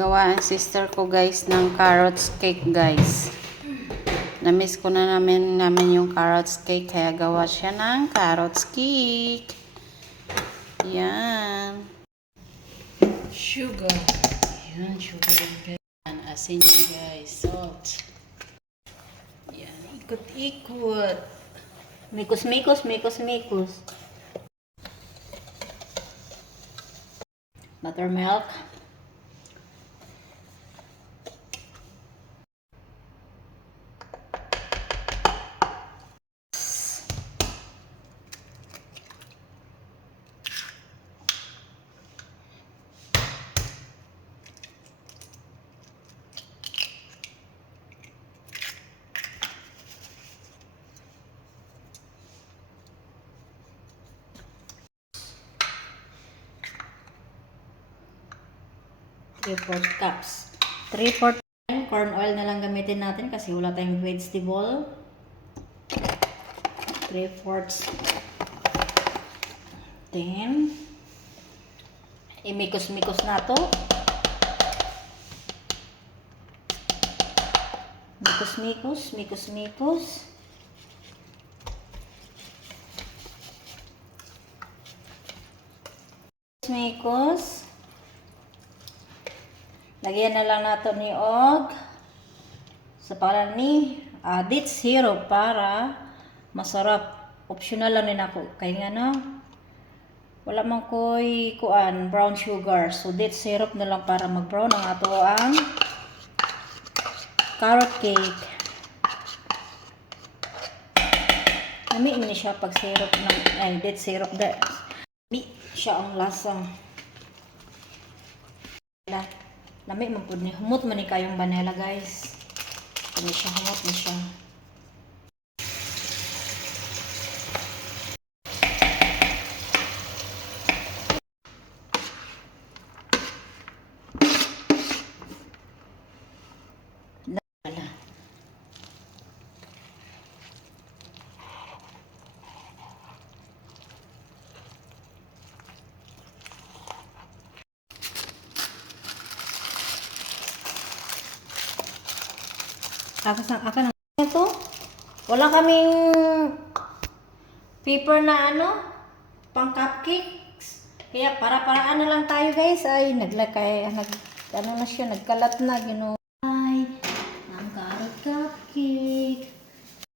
Gawa ang sister ko guys ng carrots cake guys. Namiss ko na namin yung carrots cake kaya gawa siya ng carrots cake. Yan. Sugar. Yan, sugar guys. Yan, asin yan guys. Salt. Yan, ikot-ikot. Mikos-mikos, mikos-mikos. Buttermilk. Three-fourth cups. 3/4 corn oil na lang gamitin natin kasi wala tayong vegetable. 3/4. Then, imikos-mikos na to. Mikos-mikos, mikos-mikos. Mikos. Lagyan na lang nato ni og sa pangalan ni dates syrup para masarap. Optional lang din ako kay nga no wala man koy kuan brown sugar, so dates syrup na lang para mag-brown ang ato ang carrot cake. Nami ni siya pag syrup ng dates syrup da. Di siya ang lasa. Lami man pud ni humot man ni kayong vanilla guys. Kani siya humot ni siya. Aka na ito. Wala kaming paper na pang cupcakes. Kaya para-paraan na lang tayo guys. Ay, nagkalat na,